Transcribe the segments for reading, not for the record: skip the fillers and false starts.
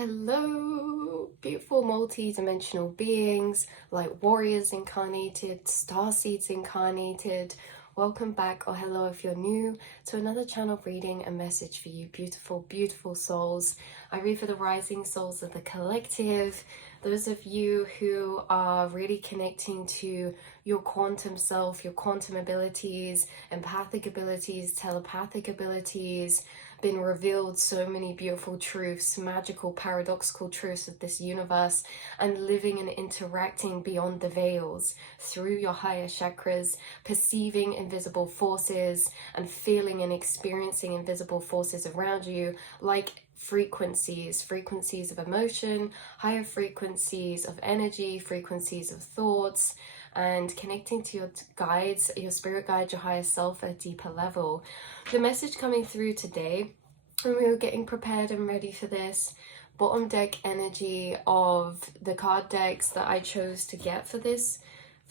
Hello, beautiful multi-dimensional beings, like warriors incarnated, star seeds incarnated. Welcome back, or hello if you're new, to another channel reading a message for you, beautiful, beautiful souls. I read for the rising souls of the collective, those of you who are really connecting to your quantum self, your quantum abilities, empathic abilities, telepathic abilities, been revealed so many beautiful truths, magical, paradoxical truths of this universe, and living and interacting beyond the veils through your higher chakras, perceiving invisible forces and feeling and experiencing invisible forces around you, like frequencies of emotion, higher frequencies of energy, frequencies of thoughts, and connecting to your guides, your spirit guide, your higher self at a deeper level. The message coming through today, when we were getting prepared and ready for this, bottom deck energy of the card decks that I chose to get for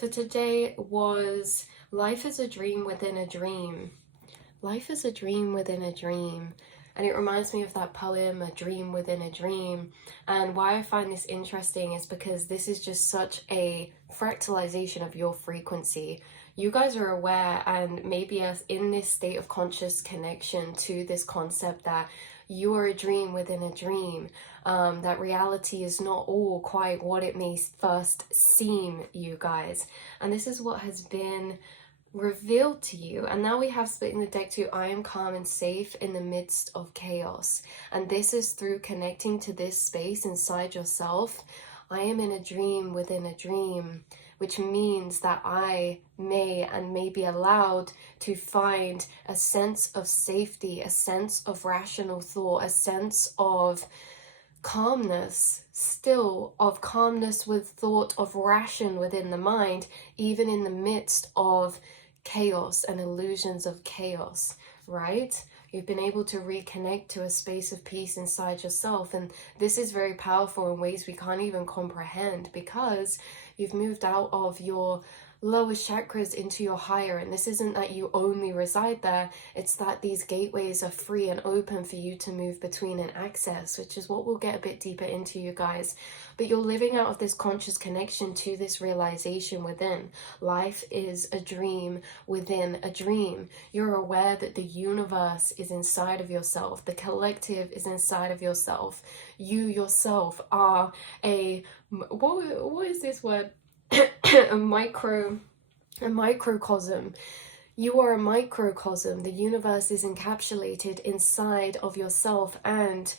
today was life is a dream within a dream. Life is a dream within a dream. And it reminds me of that poem, A Dream Within a Dream. And why I find this interesting is because this is just such a fractalization of your frequency. You guys are aware, and maybe as in this state of conscious connection to this concept that you are a dream within a dream, that reality is not all quite what it may first seem, you guys. And this is what has been revealed to you. And now we have splitting the deck to I am calm and safe in the midst of chaos. And this is through connecting to this space inside yourself. I am in a dream within a dream, which means that I may be allowed to find a sense of safety, a sense of rational thought, a sense of calmness, still of calmness with thought, of ration within the mind, even in the midst of chaos and illusions of chaos, right? You've been able to reconnect to a space of peace inside yourself. And this is very powerful in ways we can't even comprehend, because you've moved out of your lower chakras into your higher. And this isn't that you only reside there, it's that these gateways are free and open for you to move between and access, which is what we'll get a bit deeper into, you guys. But you're living out of this conscious connection to this realization within. Life is a dream within a dream. You're aware that the universe is inside of yourself, the collective is inside of yourself. You yourself are a, what is this word? a microcosm. You are a microcosm. The universe is encapsulated inside of yourself and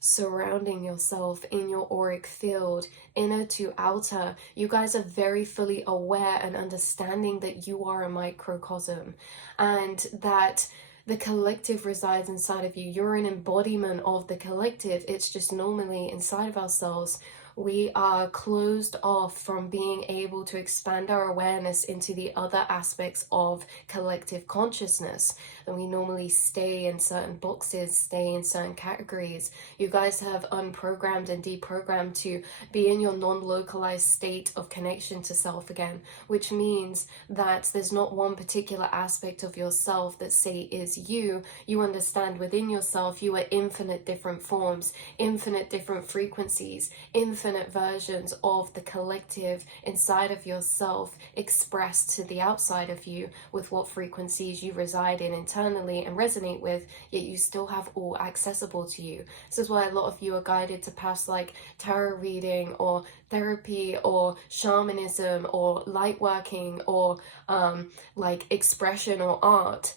surrounding yourself in your auric field, inner to outer. You guys are very fully aware and understanding that you are a microcosm, and that the collective resides inside of you. You're an embodiment of the collective. It's just normally inside of ourselves we are closed off from being able to expand our awareness into the other aspects of collective consciousness. And we normally stay in certain boxes, stay in certain categories. You guys have unprogrammed and deprogrammed to be in your non-localized state of connection to self again, which means that there's not one particular aspect of yourself that, say, is you. You understand within yourself you are infinite different forms, infinite different frequencies, infinite versions of the collective inside of yourself expressed to the outside of you with what frequencies you reside in internally and resonate with, yet you still have all accessible to you. This is why a lot of you are guided to paths like tarot reading or therapy or shamanism or light working or like expression or art,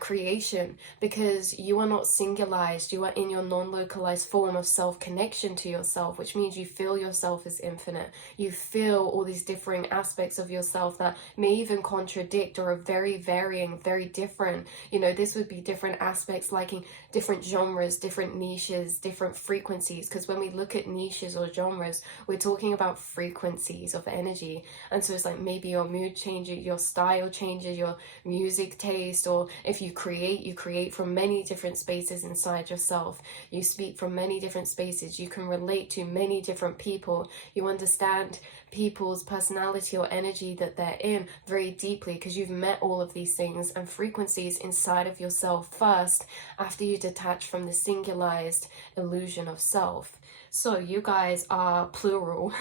creation, because you are not singularized. You are in your non-localized form of self-connection to yourself, which means you feel yourself as infinite. You feel all these differing aspects of yourself that may even contradict or are very varying, very different. You know, this would be different aspects liking different genres, different niches, different frequencies, because when we look at niches or genres, we're talking about frequencies of energy. And so it's like maybe your mood changes, your style changes, your music taste, or if you create from many different spaces inside yourself. You speak from many different spaces. You can relate to many different people. You understand people's personality or energy that they're in very deeply because you've met all of these things and frequencies inside of yourself first after you detach from the singularized illusion of self. So you guys are plural.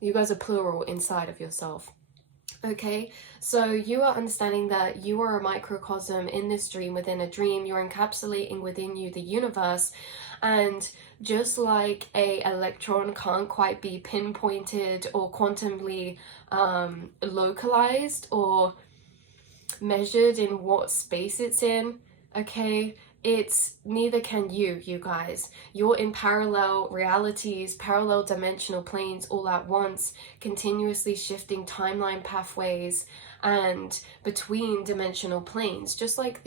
You guys are plural inside of yourself. Okay, so you are understanding that you are a microcosm in this dream within a dream. You're encapsulating within you the universe, and just like a electron can't quite be pinpointed or quantumly localized or measured in what space it's in, okay, it's neither can you guys. You're in parallel realities, parallel dimensional planes all at once, continuously shifting timeline pathways and between dimensional planes, just like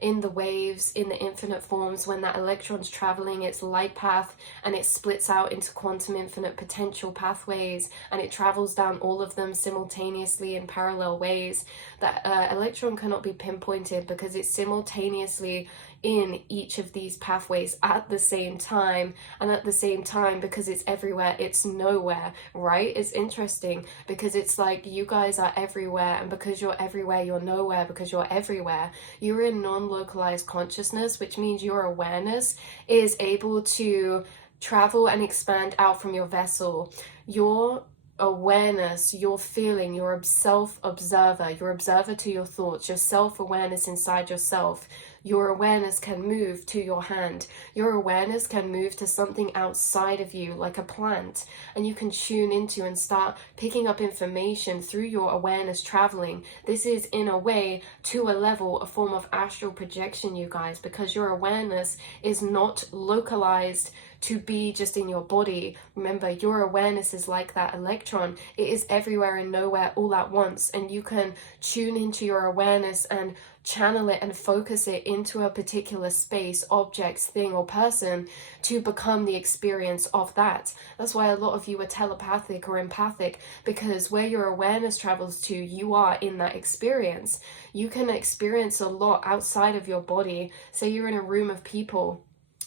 in the waves, in the infinite forms, when that electron's traveling its light path and it splits out into quantum infinite potential pathways and it travels down all of them simultaneously in parallel ways. That electron cannot be pinpointed because it's simultaneously in each of these pathways at the same time, and at the same time, because it's everywhere, it's nowhere, right? It's interesting because it's like you guys are everywhere, and because you're everywhere, you're nowhere. Because you're everywhere, you're in non-localized consciousness, which means your awareness is able to travel and expand out from your vessel. Your awareness, your feeling, your self-observer, your observer to your thoughts, your self-awareness inside yourself. Your awareness can move to your hand. Your awareness can move to something outside of you, like a plant, and you can tune into and start picking up information through your awareness traveling. This is, in a way, to a level, a form of astral projection, you guys, because your awareness is not localized to be just in your body. Remember, your awareness is like that electron. It is everywhere and nowhere all at once, and you can tune into your awareness and channel it and focus it into a particular space, object, thing, or person to become the experience of that. That's why a lot of you are telepathic or empathic, because where your awareness travels to, you are in that experience. You can experience a lot outside of your body. Say you're in a room of people,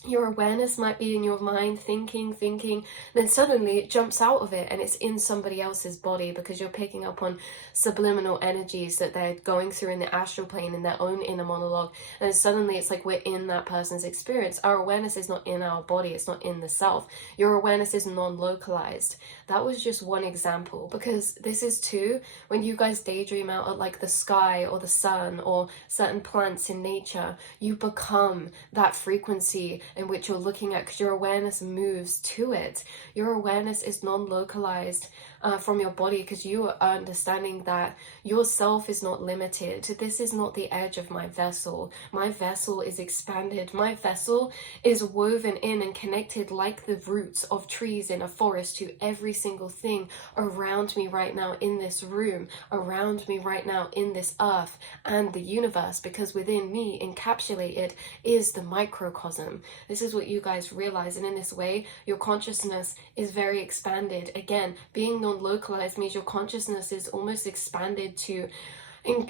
your awareness might be in your mind thinking, then suddenly it jumps out of it and it's in somebody else's body, because you're picking up on subliminal energies that they're going through in the astral plane in their own inner monologue, and suddenly it's like we're in that person's experience. Our awareness is not in our body, it's not in the self. Your awareness is non-localized. That was just one example, because this is too, when you guys daydream out at like the sky or the sun or certain plants in nature, you become that frequency in which you're looking at, because your awareness moves to it. Your awareness is non-localized from your body, because you are understanding that yourself is not limited. This is not the edge of my vessel. My vessel is expanded. My vessel is woven in and connected like the roots of trees in a forest to every single thing around me right now in this room, around me right now in this earth and the universe, because within me, encapsulated, is the microcosm. This is what you guys realize, and in this way, your consciousness is very expanded. Again, being non-localized means your consciousness is almost expanded to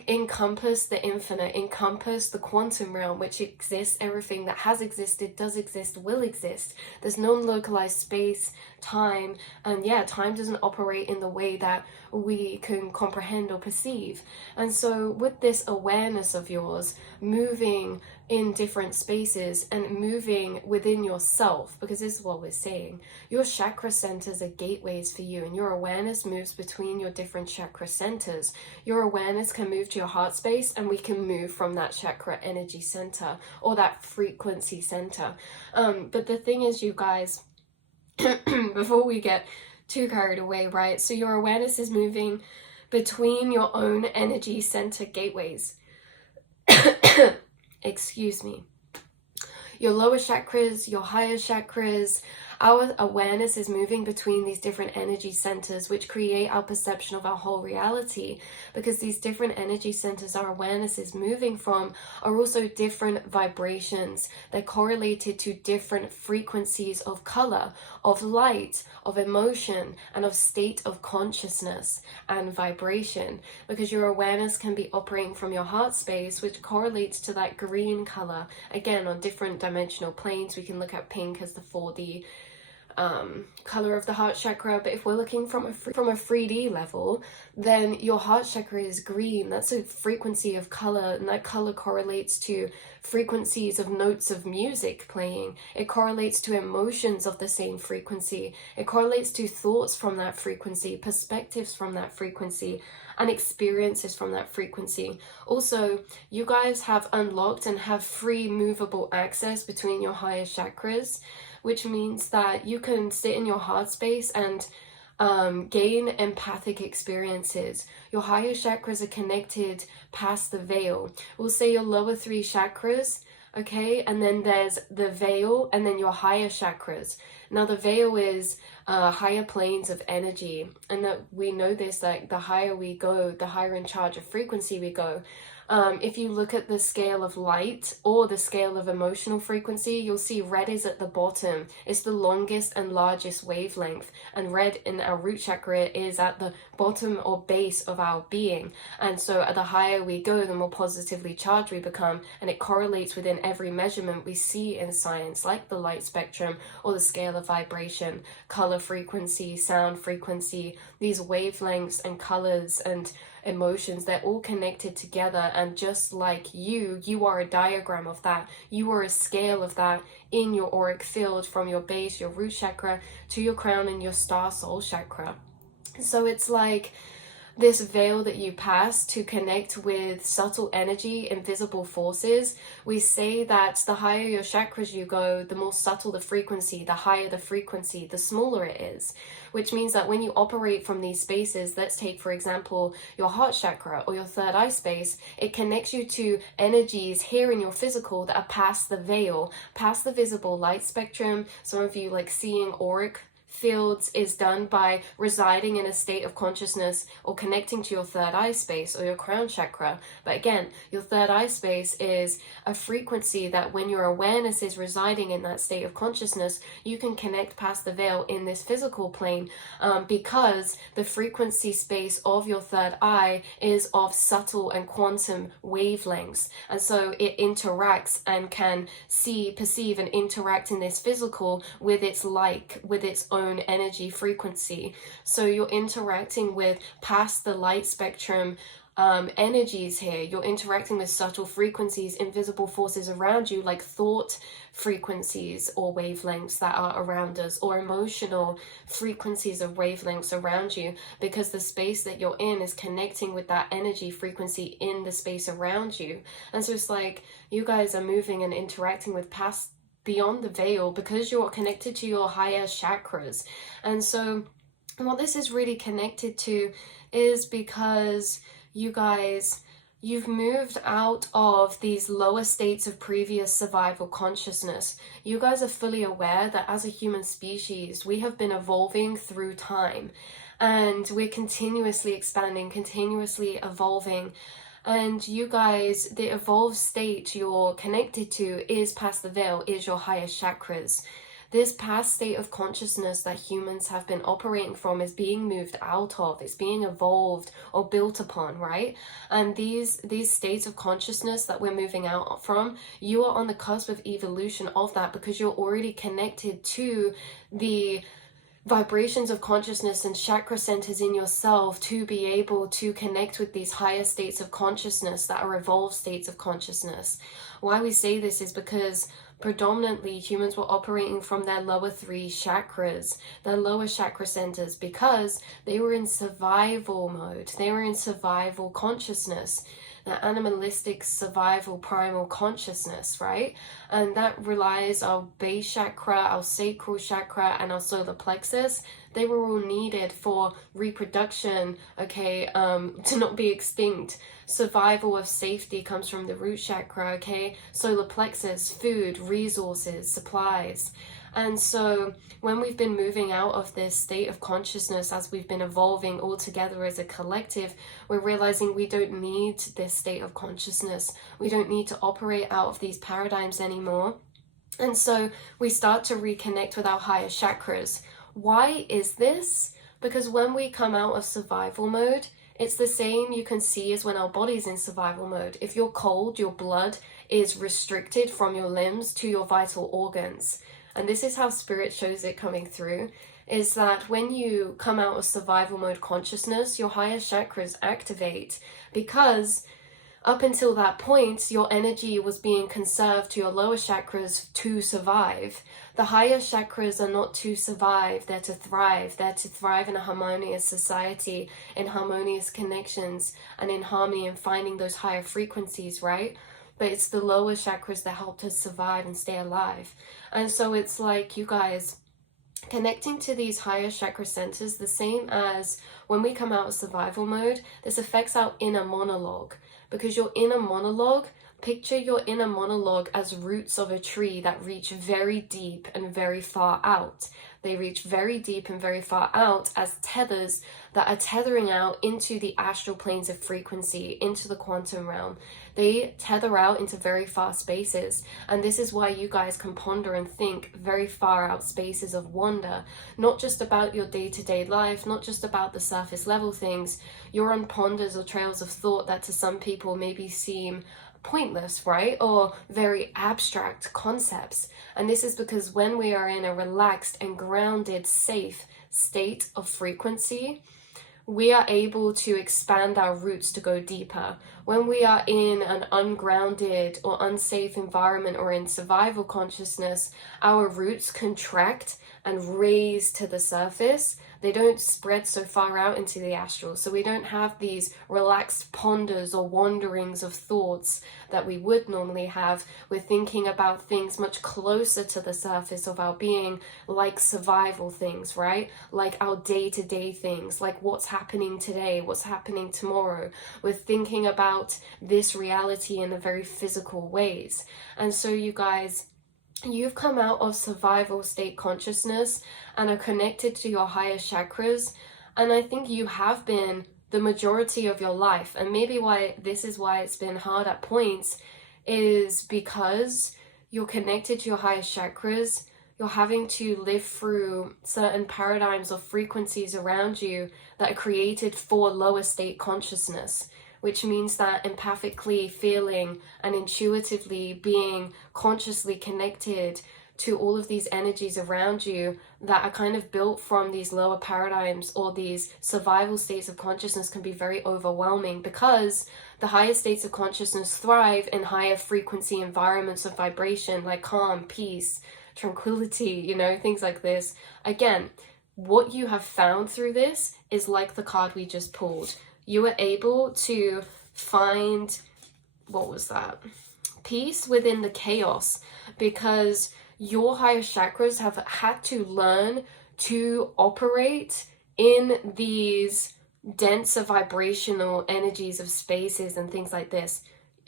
encompass the infinite, encompass the quantum realm, which exists, everything that has existed, does exist, will exist. There's non-localized space, time, and time doesn't operate in the way that we can comprehend or perceive. And so with this awareness of yours moving in different spaces and moving within yourself, because this is what we're saying, your chakra centers are gateways for you, and your awareness moves between your different chakra centers. Your awareness can move to your heart space, and we can move from that chakra energy center or that frequency center. But the thing is, you guys, before we get too carried away, right? So your awareness is moving between your own energy center gateways. Excuse me. Your lower chakras, your higher chakras, our awareness is moving between these different energy centers, which create our perception of our whole reality, because these different energy centers our awareness is moving from are also different vibrations. They're correlated to different frequencies of color, of light, of emotion, and of state of consciousness and vibration, because your awareness can be operating from your heart space, which correlates to that green color. Again, on different dimensional planes, we can look at pink as the 4D color of the heart chakra. But if we're looking from a 3D level, then your heart chakra is green. That's a frequency of color, and that color correlates to frequencies of notes of music playing. It correlates to emotions of the same frequency. It correlates to thoughts from that frequency, perspectives from that frequency, and experiences from that frequency. Also, you guys have unlocked and have free movable access between your higher chakras, which means that you can sit in your heart space and gain empathic experiences. Your higher chakras are connected past the veil. We'll say your lower 3 chakras, okay, and then there's the veil, and then your higher chakras. Now the veil is higher planes of energy, and that we know this, like the higher we go, the higher in charge of frequency we go. If you look at the scale of light or the scale of emotional frequency, you'll see red is at the bottom. It's the longest and largest wavelength, and red in our root chakra is at the bottom or base of our being. And so the higher we go, the more positively charged we become, and it correlates within every measurement we see in science, like the light spectrum or the scale of vibration, color frequency, sound frequency. These wavelengths and colors and emotions, they're all connected together, and just like you are a diagram of that. You are a scale of that in your auric field, from your base, your root chakra, to your crown and your star soul chakra. So it's like this veil that you pass to connect with subtle energy, invisible forces. We say that the higher your chakras you go, the more subtle the frequency, the higher the frequency, the smaller it is. Which means that when you operate from these spaces, let's take, for example, your heart chakra or your third eye space, it connects you to energies here in your physical that are past the veil, past the visible light spectrum. Some of you like seeing auric fields is done by residing in a state of consciousness or connecting to your third eye space or your crown chakra. But again, your third eye space is a frequency that when your awareness is residing in that state of consciousness, you can connect past the veil in this physical plane, because the frequency space of your third eye is of subtle and quantum wavelengths. And so it interacts and can see, perceive, and interact in this physical with its own energy frequency. So you're interacting with past the light spectrum energies here. You're interacting with subtle frequencies, invisible forces around you, like thought frequencies or wavelengths that are around us, or emotional frequencies of wavelengths around you, because the space that you're in is connecting with that energy frequency in the space around you. And so it's like you guys are moving and interacting with past, beyond the veil, because you're connected to your higher chakras. And so what this is really connected to is because you guys, you've moved out of these lower states of previous survival consciousness. You guys are fully aware that as a human species, we have been evolving through time, and we're continuously expanding, continuously evolving. And you guys, the evolved state you're connected to is past the veil, is your higher chakras. This past state of consciousness that humans have been operating from is being moved out of. It's being evolved or built upon, right? And these states of consciousness that we're moving out from, you are on the cusp of evolution of that, because you're already connected to the vibrations of consciousness and chakra centers in yourself to be able to connect with these higher states of consciousness that are evolved states of consciousness. Why we say this is because predominantly humans were operating from their lower 3 chakras, their lower chakra centers, because they were in survival mode. They were in survival consciousness, the animalistic survival primal consciousness, right? And that relies our base chakra, our sacral chakra, and our solar plexus. They were all needed for reproduction, okay, to not be extinct. Survival of safety comes from the root chakra, okay? Solar plexus, food, resources, supplies. And so when we've been moving out of this state of consciousness, as we've been evolving all together as a collective, we're realizing we don't need this state of consciousness. We don't need to operate out of these paradigms anymore. And so we start to reconnect with our higher chakras. Why is this? Because when we come out of survival mode, it's the same you can see as when our body's in survival mode. If you're cold, your blood is restricted from your limbs to your vital organs. and this is how spirit shows it coming through, is that when you come out of survival mode consciousness, your higher chakras activate, because up until that point, your energy was being conserved to your lower chakras to survive. The higher chakras are not to survive, they're to thrive. They're to thrive in a harmonious society, in harmonious connections, and in harmony and finding those higher frequencies, right? But it's the lower chakras that help us survive and stay alive. And so it's like, you guys, connecting to these higher chakra centers, the same as when we come out of survival mode, this affects our inner monologue. Because your inner monologue, picture your inner monologue as roots of a tree that reach very deep and very far out. They reach very deep and very far out as tethers that are tethering out into the astral planes of frequency, into the quantum realm. They tether out into very far spaces, and this is why you guys can ponder and think very far out spaces of wonder, not just about your day-to-day life, not just about the surface level things. You're on ponders or trails of thought that to some people maybe seem pointless, right? Or very abstract concepts. And this is because when we are in a relaxed and grounded, safe state of frequency, we are able to expand our roots to go deeper. When we are in an ungrounded or unsafe environment or in survival consciousness, our roots contract and raise to the surface. They don't spread so far out into the astral. So we don't have these relaxed ponders or wanderings of thoughts that we would normally have. We're thinking about things much closer to the surface of our being, like survival things, right? Like our day-to-day things, like what's happening today, what's happening tomorrow. We're thinking about this reality in a very physical ways. And so you guys, you've come out of survival state consciousness and are connected to your higher chakras, and I think you have been the majority of your life. And maybe why this is why it's been hard at points is because you're connected to your higher chakras. You're having to live through certain paradigms or frequencies around you that are created for lower state consciousness, which means that empathically feeling and intuitively being consciously connected to all of these energies around you that are kind of built from these lower paradigms or these survival states of consciousness can be very overwhelming, because the higher states of consciousness thrive in higher frequency environments of vibration, like calm, peace, tranquility, you know, things like this. Again, what you have found through this is like the card we just pulled. You were able to find, what was that? Peace within the chaos, because your higher chakras have had to learn to operate in these denser vibrational energies of spaces and things like this.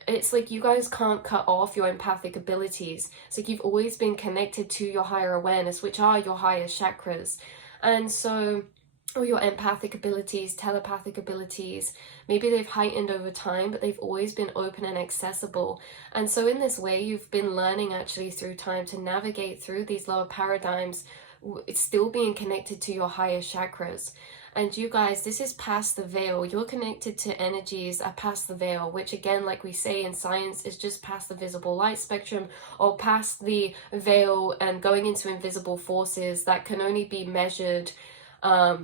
It's like you guys can't cut off your empathic abilities. It's like you've always been connected to your higher awareness, which are your higher chakras. And so, or your empathic abilities, telepathic abilities, maybe they've heightened over time, but they've always been open and accessible. And so in this way, you've been learning actually through time to navigate through these lower paradigms. It's still being connected to your higher chakras. And you guys, this is past the veil. You're connected to energies are past the veil, which again, like we say in science, is just past the visible light spectrum, or past the veil and going into invisible forces that can only be measured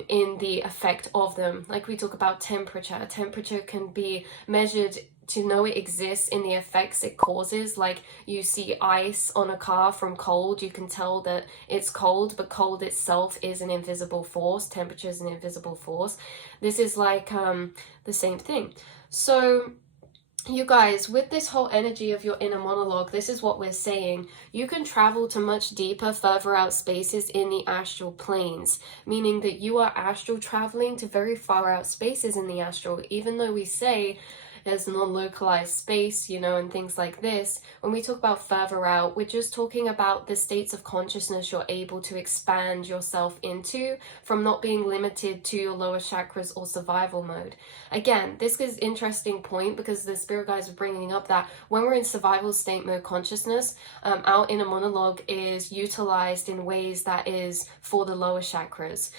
in the effect of them. Like we talk about temperature. Temperature can be measured to know it exists in the effects it causes. Like you see ice on a car from cold, you can tell that it's cold, but cold itself is an invisible force. Temperature is an invisible force. This is like the same thing. So you guys, with this whole energy of your inner monologue, this is what we're saying. You can travel to much deeper, further out spaces in the astral planes, meaning that you are astral traveling to very far out spaces in the astral, even though we say there's non-localized space, you know, and things like this. When we talk about further out, we're just talking about the states of consciousness you're able to expand yourself into from not being limited to your lower chakras or survival mode. Again, this is an interesting point because the spirit guides are bringing up that when we're in survival state mode consciousness, our inner monologue is utilized in ways that is for the lower chakras.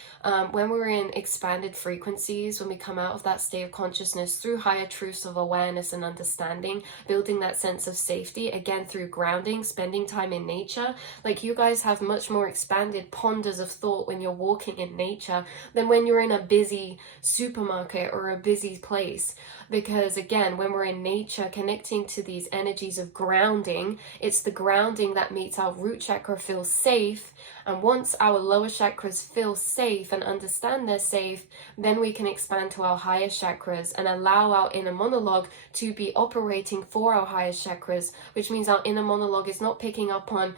When we're in expanded frequencies, when we come out of that state of consciousness through higher truths of of awareness and understanding, building that sense of safety, again, through grounding, spending time in nature. Like, you guys have much more expanded ponders of thought when you're walking in nature than when you're in a busy supermarket or a busy place. Because again, when we're in nature, connecting to these energies of grounding, it's the grounding that makes our root chakra feel safe. And once our lower chakras feel safe and understand they're safe, then we can expand to our higher chakras and allow our inner monologue to be operating for our higher chakras, which means our inner monologue is not picking up on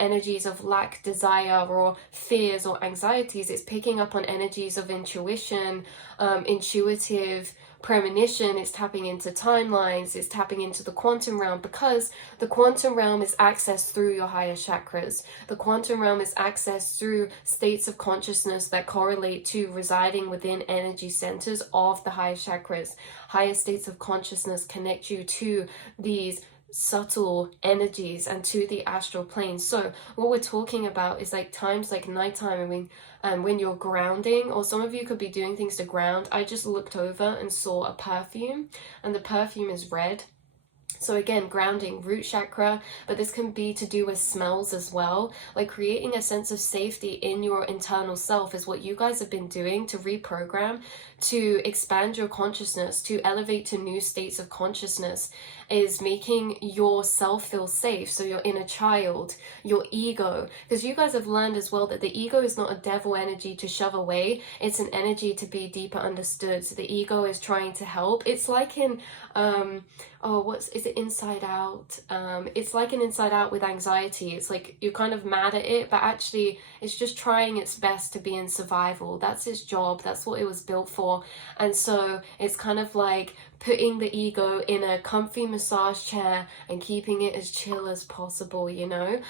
energies of lack, desire, or fears or anxieties. It's picking up on energies of intuition, intuitive premonition. It's tapping into timelines, it's tapping into the quantum realm, because the quantum realm is accessed through your higher chakras. The quantum realm is accessed through states of consciousness that correlate to residing within energy centers of the higher chakras. Higher states of consciousness connect you to these subtle energies and to the astral plane. So what we're talking about is like times like nighttime, and when you're grounding, or some of you could be doing things to ground. I just looked over and saw a perfume, and the perfume is red. So again, grounding, root chakra, but this can be to do with smells as well. Like, creating a sense of safety in your internal self is what you guys have been doing to reprogram, to expand your consciousness, to elevate to new states of consciousness, is making yourself feel safe. So your inner child, your ego, because you guys have learned as well that the ego is not a devil energy to shove away. It's an energy to be deeper understood. So the ego is trying to help. It's like in is it Inside Out? It's like an Inside Out with anxiety. It's like you're kind of mad at it, but actually it's just trying its best to be in survival. That's its job. That's what it was built for. And so it's kind of like putting the ego in a comfy massage chair and keeping it as chill as possible, you know,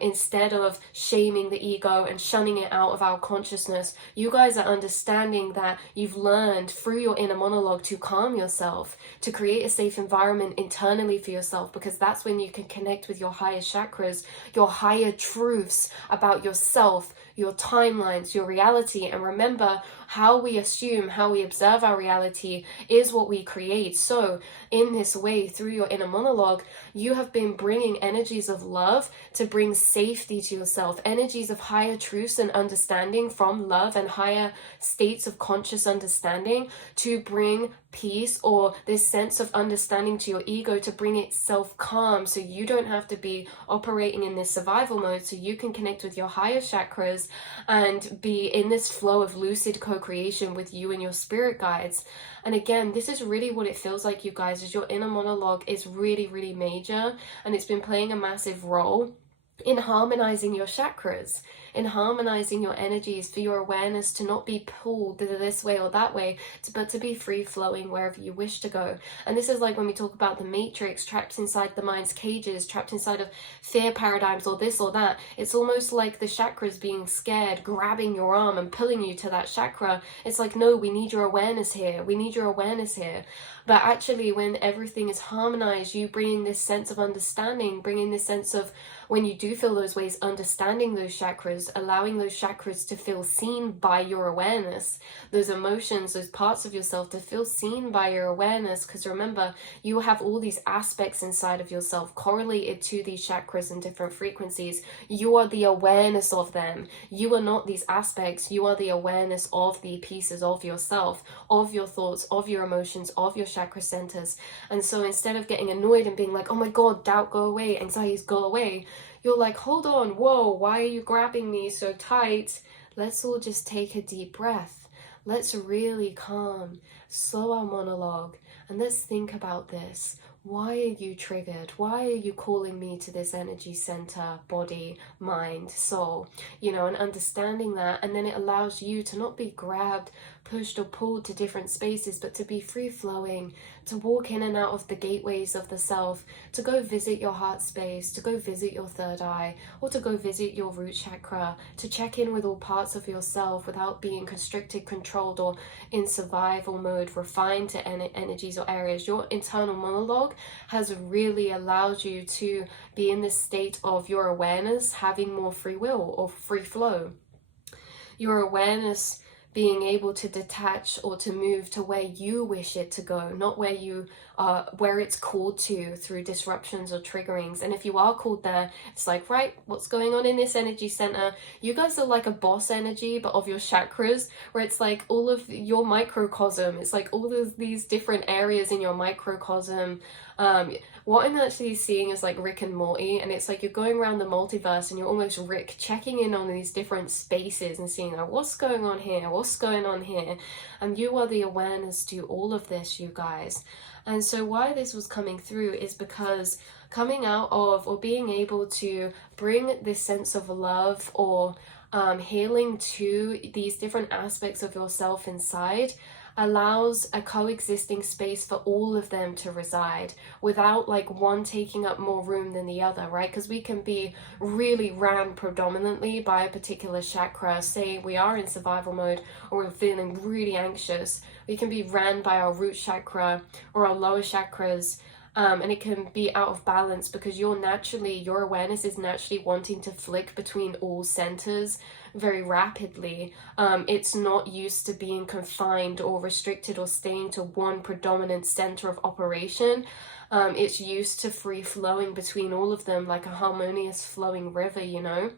instead of shaming the ego and shunning it out of our consciousness. You guys are understanding that you've learned through your inner monologue to calm yourself, to create a safe environment internally for yourself, because that's when you can connect with your higher chakras, your higher truths about yourself, your timelines, your reality. And remember, how we assume, how we observe our reality is what we create. So in this way, through your inner monologue, you have been bringing energies of love to bring safety to yourself, energies of higher truths and understanding from love and higher states of conscious understanding, to bring peace or this sense of understanding to your ego, to bring itself calm, so you don't have to be operating in this survival mode, so you can connect with your higher chakras and be in this flow of lucid co-creation with you and your spirit guides. And again, this is really what it feels like, you guys, is your inner monologue is really, really major, and it's been playing a massive role in harmonizing your chakras, in harmonizing your energies, for your awareness to not be pulled this way or that way, but to be free flowing wherever you wish to go. And this is like when we talk about the matrix, trapped inside the mind's cages, trapped inside of fear paradigms or this or that. It's almost like the chakras being scared, grabbing your arm and pulling you to that chakra. It's like, no, we need your awareness here. We need your awareness here. But actually, when everything is harmonized, you bring this sense of understanding, bringing this sense of, when you do feel those ways, understanding those chakras, allowing those chakras to feel seen by your awareness, those emotions, those parts of yourself to feel seen by your awareness. Because remember, you have all these aspects inside of yourself correlated to these chakras and different frequencies. You are the awareness of them. You are not these aspects. You are the awareness of the pieces of yourself, of your thoughts, of your emotions, of your chakra centers. And so instead of getting annoyed and being like, oh my God, doubt, go away, anxieties, go away, you're like, hold on, whoa, why are you grabbing me so tight? Let's all just take a deep breath. Let's really calm, slow our monologue, and let's think about this. Why are you triggered? Why are you calling me to this energy center, body, mind, soul? You know, and understanding that, and then it allows you to not be grabbed, pushed or pulled to different spaces, but to be free flowing, to walk in and out of the gateways of the self, to go visit your heart space, to go visit your third eye, or to go visit your root chakra, to check in with all parts of yourself without being constricted, controlled, or in survival mode, refined to energies or areas. Your internal monologue has really allowed you to be in this state of your awareness having more free will or free flow. Your awareness being able to detach or to move to where you wish it to go, not where you where it's called to through disruptions or triggerings. And if you are called there, it's like, right, what's going on in this energy center? You guys are like a boss energy, but of your chakras, where it's like all of your microcosm. It's like all of these different areas in your microcosm. What I'm actually seeing is like Rick and Morty, and it's like you're going around the multiverse and you're almost Rick checking in on these different spaces and seeing like, what's going on here, what's going on here, and you are the awareness to all of this, you guys. And so why this was coming through is because coming out of, or being able to bring this sense of love or healing to these different aspects of yourself inside allows a coexisting space for all of them to reside without like one taking up more room than the other, right? Because we can be really ran predominantly by a particular chakra. Say we are in survival mode or we're feeling really anxious, we can be ran by our root chakra or our lower chakras. And it can be out of balance because your awareness is naturally wanting to flick between all centers very rapidly. It's not used to being confined or restricted or staying to one predominant center of operation. It's used to free flowing between all of them like a harmonious flowing river, you know,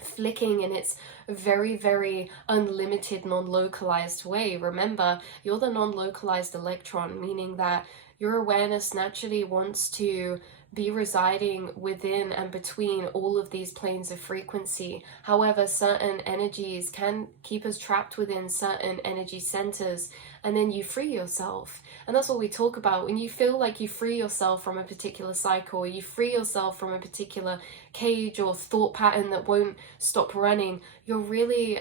flicking in its very, very unlimited non-localized way. Remember, you're the non-localized electron, meaning that your awareness naturally wants to be residing within and between all of these planes of frequency. However, certain energies can keep us trapped within certain energy centers, and then you free yourself. And that's what we talk about. When you feel like you free yourself from a particular cycle, or you free yourself from a particular cage or thought pattern that won't stop running, you're really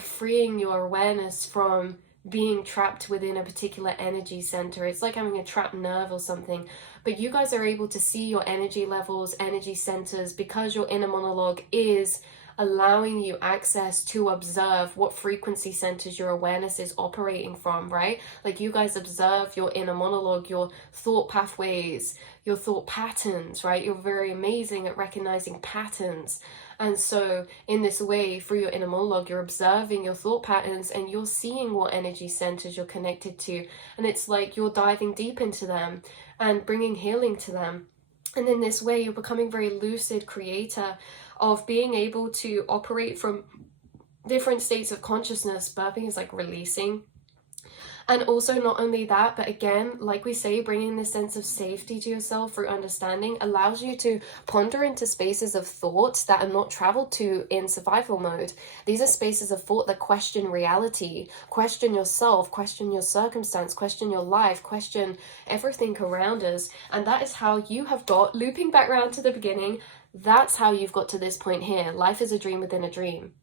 freeing your awareness from being trapped within a particular energy center. It's like having a trapped nerve or something. But you guys are able to see your energy levels, energy centers, because your inner monologue is allowing you access to observe what frequency centers your awareness is operating from, right? Like you guys observe your inner monologue, your thought pathways, your thought patterns, right? You're very amazing at recognizing patterns. And so in this way, through your inner monologue, you're observing your thought patterns and you're seeing what energy centers you're connected to. And it's like you're diving deep into them and bringing healing to them. And in this way, you're becoming very lucid creator of being able to operate from different states of consciousness. Burping is like releasing. And also not only that, but again, like we say, bringing this sense of safety to yourself through understanding allows you to ponder into spaces of thought that are not traveled to in survival mode. These are spaces of thought that question reality, question yourself, question your circumstance, question your life, question everything around us. And that is how you have got, looping back around to the beginning, that's how you've got to this point here. Life is a dream within a dream.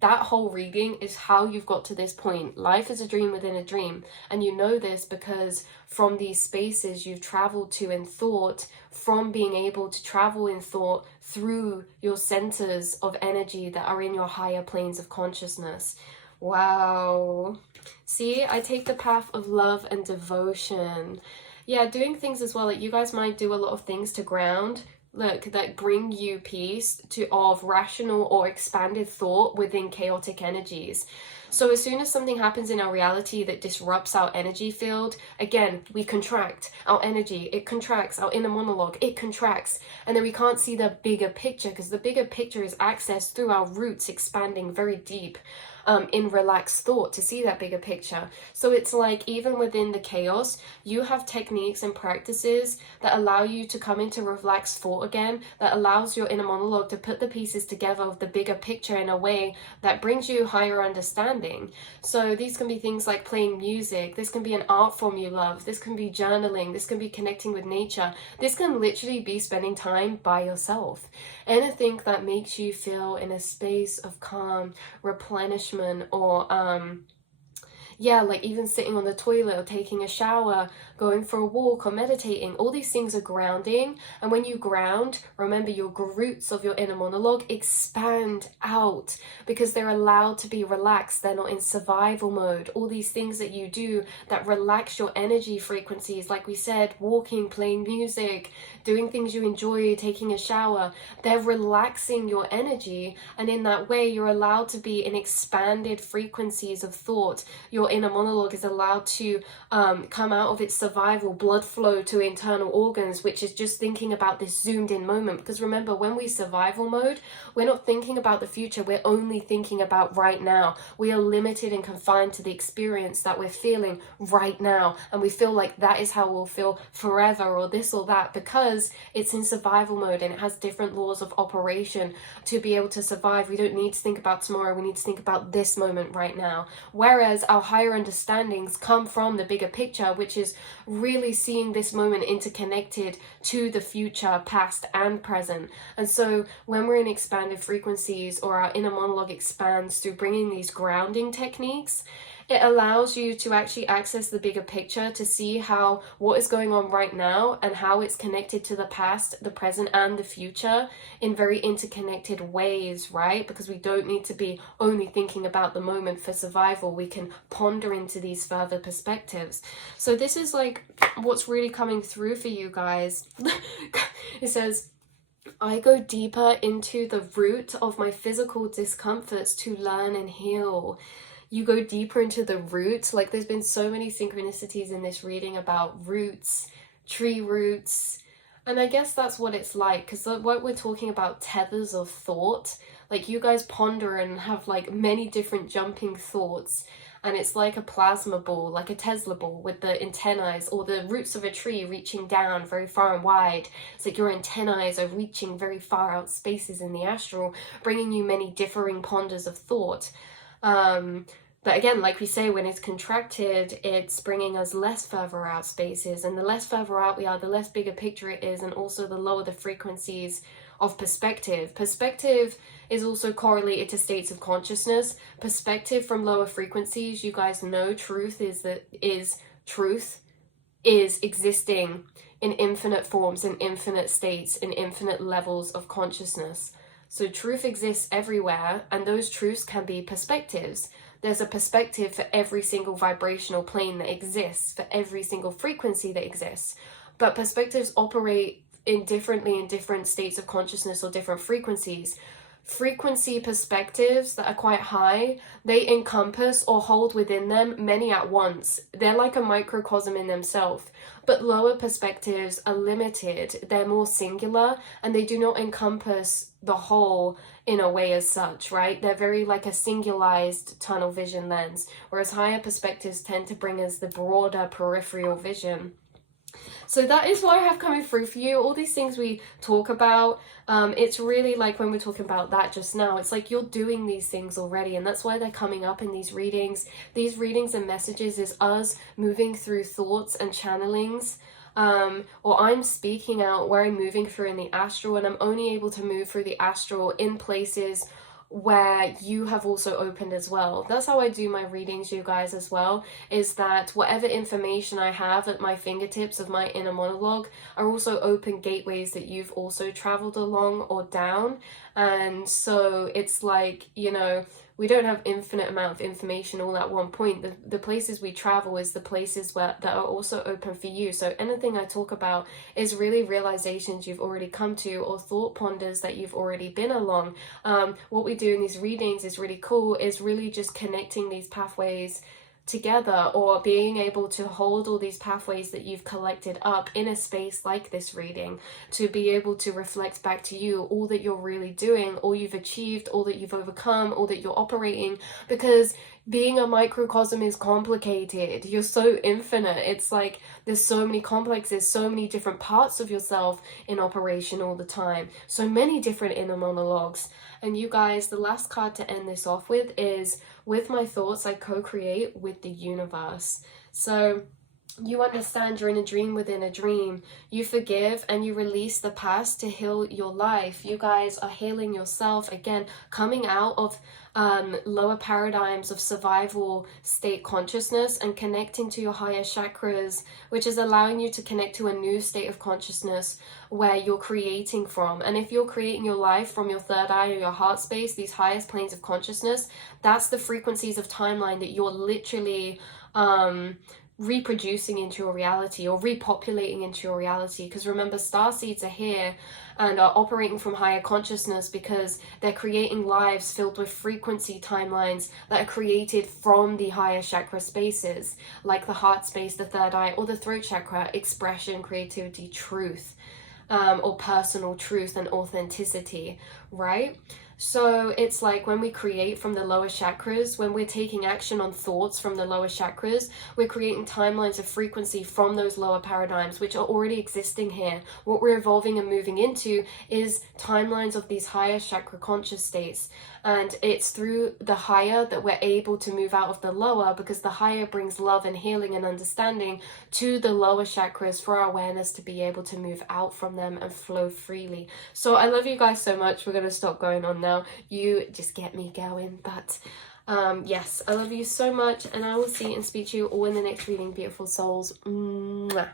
That whole reading is how you've got to this point. Life is a dream within a dream. And you know this because from these spaces you've traveled to in thought, from being able to travel in thought through your centers of energy that are in your higher planes of consciousness. Wow. See, I take the path of love and devotion. Yeah, doing things as well. Like you guys might do a lot of things to ground, that bring you peace of rational or expanded thought within chaotic energies. So as soon as something happens in our reality that disrupts our energy field, again, we contract our energy, it contracts, our inner monologue, it contracts, and then we can't see the bigger picture because the bigger picture is accessed through our roots expanding very deep in relaxed thought to see that bigger picture. So it's like even within the chaos, you have techniques and practices that allow you to come into relaxed thought again, that allows your inner monologue to put the pieces together of the bigger picture in a way that brings you higher understanding. So these can be things like playing music, this can be an art form you love, this can be journaling, this can be connecting with nature, this can literally be spending time by yourself. Anything that makes you feel in a space of calm, replenishment, or yeah, like even sitting on the toilet or taking a shower, going for a walk or meditating, all these things are grounding. And when you ground, remember your roots of your inner monologue expand out because they're allowed to be relaxed. They're not in survival mode. All these things that you do that relax your energy frequencies, like we said, walking, playing music, doing things you enjoy, taking a shower, they're relaxing your energy. And in that way, you're allowed to be in expanded frequencies of thought. Your inner monologue is allowed to come out of its survival, blood flow to internal organs, which is just thinking about this zoomed in moment. Because remember, when we survival mode, we're not thinking about the future, we're only thinking about right now. We are limited and confined to the experience that we're feeling right now, and we feel like that is how we'll feel forever or this or that, because it's in survival mode and it has different laws of operation. To be able to survive, we don't need to think about tomorrow, we need to think about this moment right now. Whereas our higher understandings come from the bigger picture, which is really seeing this moment interconnected to the future, past and present. And so when we're in expanded frequencies, or our inner monologue expands through bringing these grounding techniques, it allows you to actually access the bigger picture, to see how what is going on right now and how it's connected to the past, the present, and the future in very interconnected ways, right? Because we don't need to be only thinking about the moment for survival. We can ponder into these further perspectives. So this is like what's really coming through for you guys. It says, I go deeper into the root of my physical discomforts to learn and heal. You go deeper into the roots. Like there's been so many synchronicities in this reading about roots, tree roots. And I guess that's what it's like, because what we're talking about, tethers of thought, like you guys ponder and have like many different jumping thoughts. And it's like a plasma ball, like a Tesla ball with the antennae, or the roots of a tree reaching down very far and wide. It's like your antennae are reaching very far out spaces in the astral, bringing you many differing ponders of thought. But again, like we say, when it's contracted, it's bringing us less further out spaces, and the less further out we are, the less bigger picture it is, and also the lower the frequencies of perspective. Perspective is also correlated to states of consciousness. Perspective from lower frequencies, you guys know truth is existing in infinite forms, in infinite states, in infinite levels of consciousness. So truth exists everywhere, and those truths can be perspectives. There's a perspective for every single vibrational plane that exists, for every single frequency that exists. But perspectives operate differently in different states of consciousness or different frequencies. Frequency perspectives that are quite high, they encompass or hold within them many at once. They're like a microcosm in themselves. But lower perspectives are limited. They're more singular, and they do not encompass the whole in a way as such, right? They're very like a singularized tunnel vision lens, whereas higher perspectives tend to bring us the broader peripheral vision. So that is what I have coming through for you. All these things we talk about, it's really like when we're talking about that just now, it's like you're doing these things already, and that's why they're coming up in these readings. These readings and messages is us moving through thoughts and channelings, or I'm speaking out where I'm moving through in the astral, and I'm only able to move through the astral in places where you have also opened as well. That's how I do my readings, you guys, as well, is that whatever information I have at my fingertips of my inner monologue are also open gateways that you've also traveled along or down. And so it's like, you know, we don't have infinite amount of information all at one point. The places we travel is the places that are also open for you. So anything I talk about is really realizations you've already come to, or thought ponders that you've already been along. What we do in these readings is really cool, is really just connecting these pathways together, or being able to hold all these pathways that you've collected up in a space like this reading, to be able to reflect back to you all that you're really doing, all you've achieved, all that you've overcome, all that you're operating. Because being a microcosm is complicated. You're so infinite. It's like there's so many complexes, so many different parts of yourself in operation all the time, so many different inner monologues. And you guys, the last card to end this off with is, with my thoughts I co-create with the universe. So You understand you're in a dream within a dream. You forgive and you release the past to heal your life. You guys are healing yourself again, coming out of lower paradigms of survival state consciousness and connecting to your higher chakras, which is allowing you to connect to a new state of consciousness where you're creating from. And if you're creating your life from your third eye or your heart space, these highest planes of consciousness, that's the frequencies of timeline that you're literally reproducing into your reality or repopulating into your reality. Because remember, star seeds are here and are operating from higher consciousness because they're creating lives filled with frequency timelines that are created from the higher chakra spaces, like the heart space, the third eye, or the throat chakra, expression, creativity, truth, or personal truth and authenticity, right? So it's like when we create from the lower chakras, when we're taking action on thoughts from the lower chakras, we're creating timelines of frequency from those lower paradigms, which are already existing here. What we're evolving and moving into is timelines of these higher chakra conscious states. And it's through the higher that we're able to move out of the lower, because the higher brings love and healing and understanding to the lower chakras for our awareness to be able to move out from them and flow freely. So I love you guys so much. We're going to stop going on now. You just get me going. But yes, I love you so much, and I will see and speak to you all in the next reading, beautiful souls. Mwah.